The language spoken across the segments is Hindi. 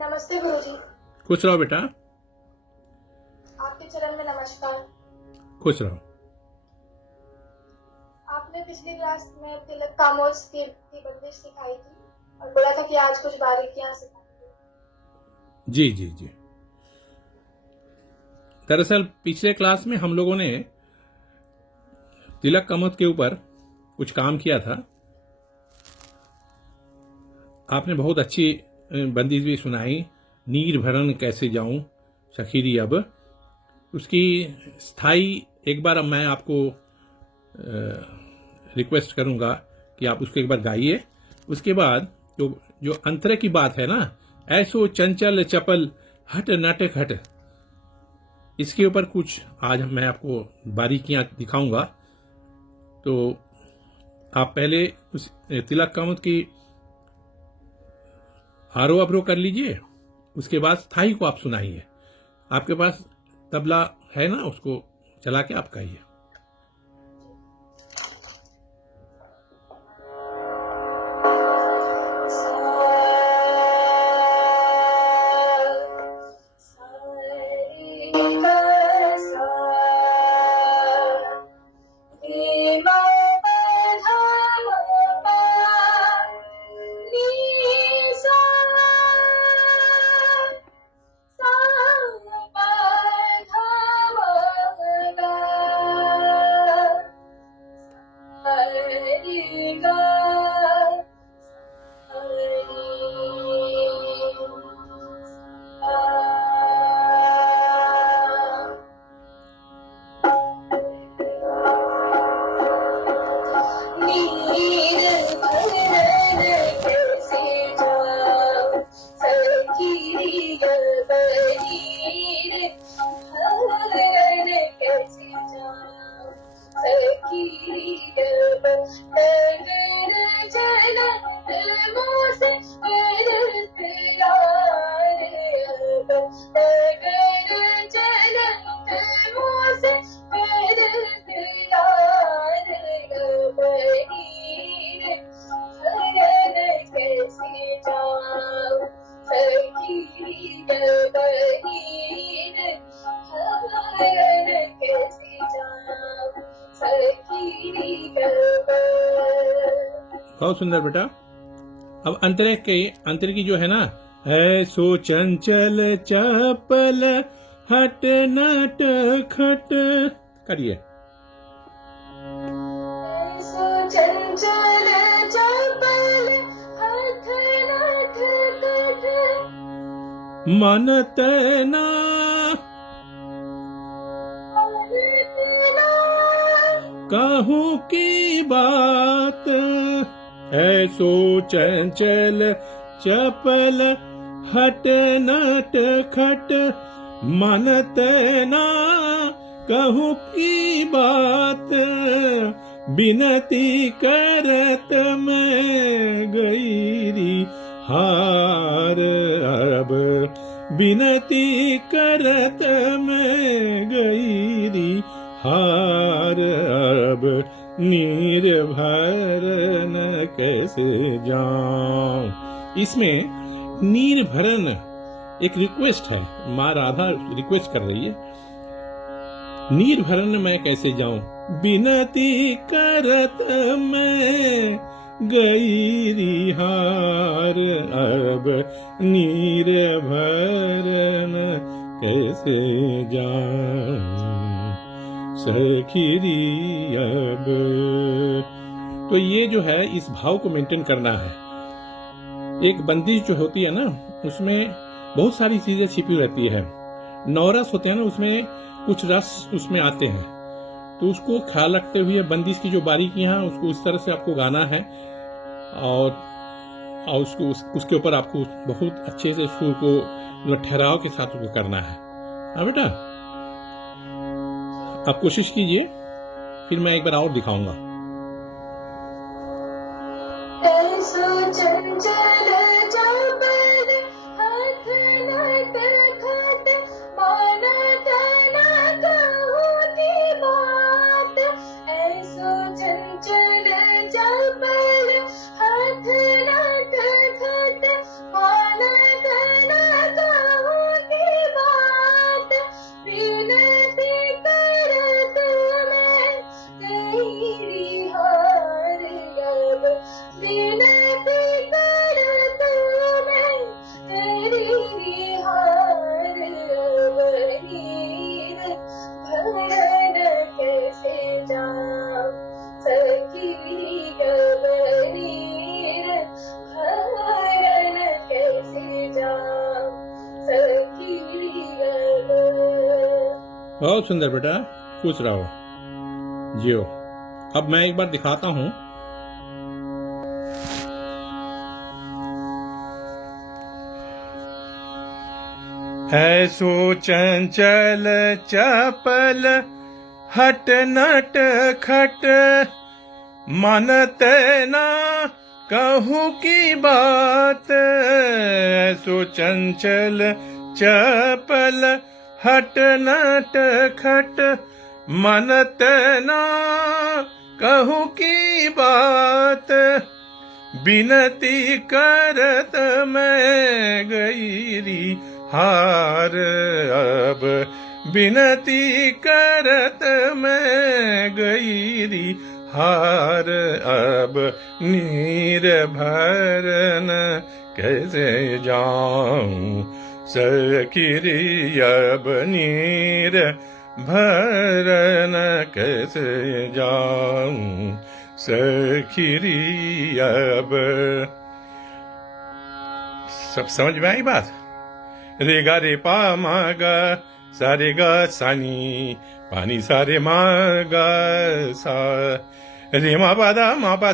नमस्ते गुरुजी। खुश रहो बेटा। आपके चरण में नमस्कार। खुश रहो। आपने पिछली क्लास में तिलक कामोज की बंदिश सिखाई थी और बोला था कि आज कुछ बारीकियां सिखाएंगे। जी जी जी। दरअसल पिछले क्लास में हम लोगों ने तिलक कामोद के ऊपर कुछ काम किया था। आपने बहुत अच्छी बंदिश भी सुनाई, नीर भरन कैसे जाऊं सखीरी अब। उसकी स्थाई एक बार मैं आपको रिक्वेस्ट करूंगा कि आप उसको एक बार गाइए। उसके बाद जो अंतरे की बात है ना, ऐसो चंचल चपल हट नाटक हट, इसके ऊपर कुछ आज मैं आपको बारीकियां दिखाऊंगा। तो आप पहले उस तिलक कामोद की आरोह अवरोह कर लीजिए, उसके बाद स्थाई को आप सुनाइए। आपके पास तबला है ना, उसको चला के आप गाइए। बहुत सुंदर बेटा। अब अंतरे की जो है ना, है सो चंचल चपल हट नट खट, करिए। मन तना कहूँ की बात, ऐसो चंचल चपल हट नट खट, मन तना कहूँ की बात, बिनती करत मैं गईरी हार अब, बिनती करत मैं गईरी हार अब, नीर भरन कैसे जाऊं। इसमें नीर भरन एक रिक्वेस्ट है, माँ राधा रिक्वेस्ट कर रही है। नीर भरन मैं कैसे जाऊं, बिनती करत मैं गईरी हार अब, नीर भरन कैसे जाऊं सखीरी अब। तो ये जो है, इस भाव को मेंटेन करना है। एक बंदिश जो होती है ना, उसमें बहुत सारी चीजें छिपी रहती है। नौरस होते हैं ना, उसमें कुछ रस उसमें आते हैं, तो उसको ख्याल रखते हुए बंदिश की जो बारीकियां हैं उसको उस तरह से आपको गाना है, और उसके ऊपर आपको बहुत अच्छे से सुर को ठहराव के साथ उसको करना है। हाँ बेटा, आप कोशिश कीजिए, फिर मैं एक बार और दिखाऊंगा। बहुत सुंदर बेटा, खुश रहो, जियो। अब मैं एक बार दिखाता हूँ। ऐसो चंचल चपल हट नट खट, मानत ना कहूँ की बात। ऐसो चंचल चपल हट नट खट, मानत ना कहूँ की बात। बिनती करत मैं गईरी हार, अब बिनती करत मैं गईरी हार। अब नीर भरन कैसे जाऊं सखीरी, अब नीर भरन कैसे जाऊं सखीरी। अब सब समझ में आई बात? रे गा रे पा मा गा सा रे गा सा नी, पानी सा रे मा गा सा, रे मा पा दा पा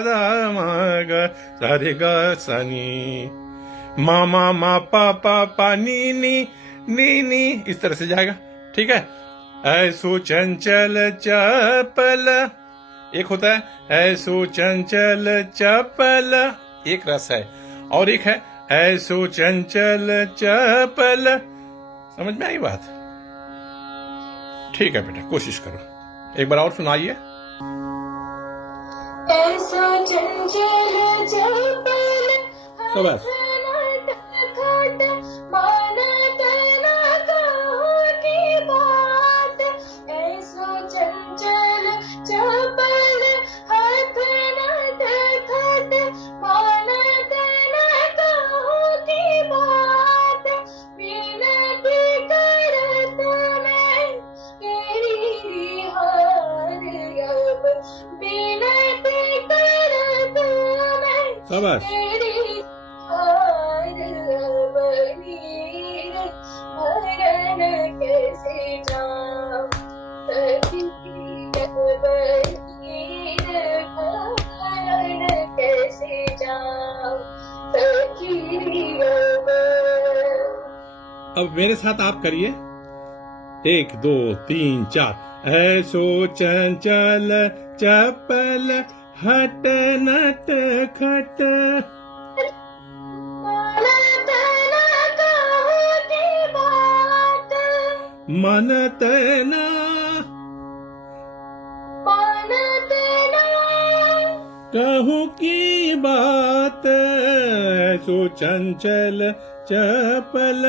दा मा गा सा रे गा सा नी, मा पा नी नी, इस तरह से जाएगा। ठीक है। ऐसो चंचल चपल, एक होता है ऐसो चंचल चपल, एक रस है, और एक है ऐसो चंचल चपल। समझ में आई बात? ठीक है बेटा, कोशिश करो, एक बार और सुनाइए। ऐसो चंचल चपल शाबाश। शाबाश। अब मेरे साथ आप करिए, 1 2 3 4। ऐसो चंचल चपल हट नट खट, मनत ना कहूँ की बात। ऐसो चंचल चपल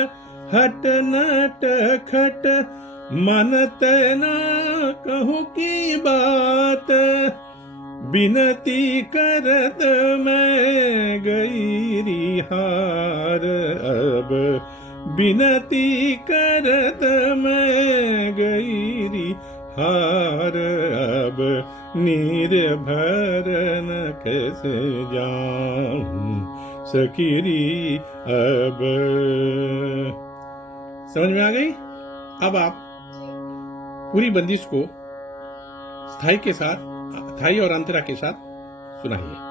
हट नट खट, मनत ना कहूँ की बात। बिनती करत मैं गईरी हार, अब बिनती करत मैं गईरी हार। अब नीर भरन कैसे जाऊं सकीरी। अब समझ में आ गई? अब आप पूरी बंदिश को स्थाई के साथ, थाई और अंतरा के साथ सुनाइए।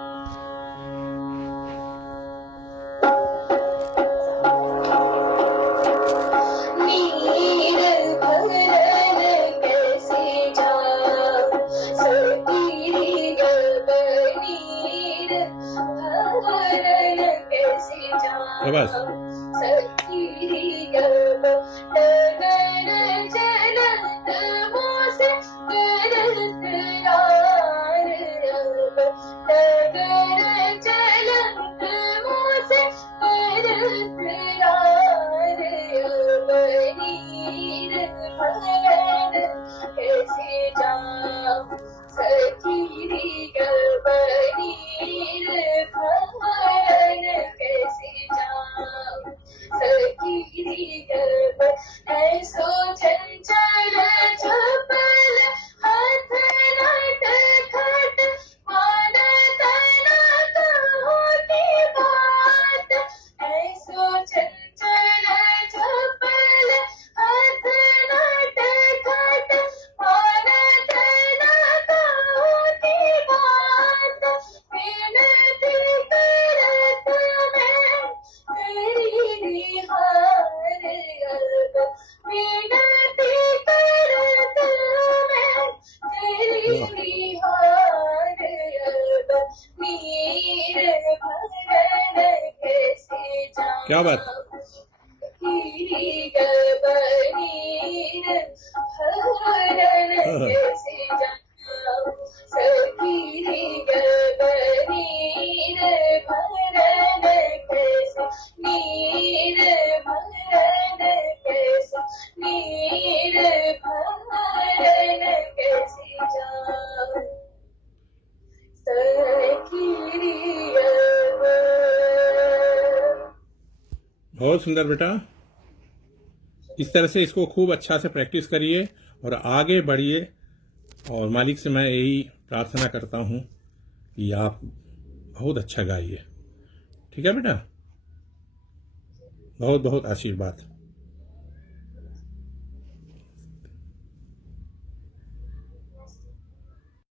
बस क्या बात। बहुत सुंदर बेटा। इस तरह से इसको खूब अच्छा से प्रैक्टिस करिए और आगे बढ़िए। और मालिक से मैं यही प्रार्थना करता हूँ कि आप बहुत अच्छा गाइए। ठीक है बेटा, बहुत बहुत आशीर्वाद।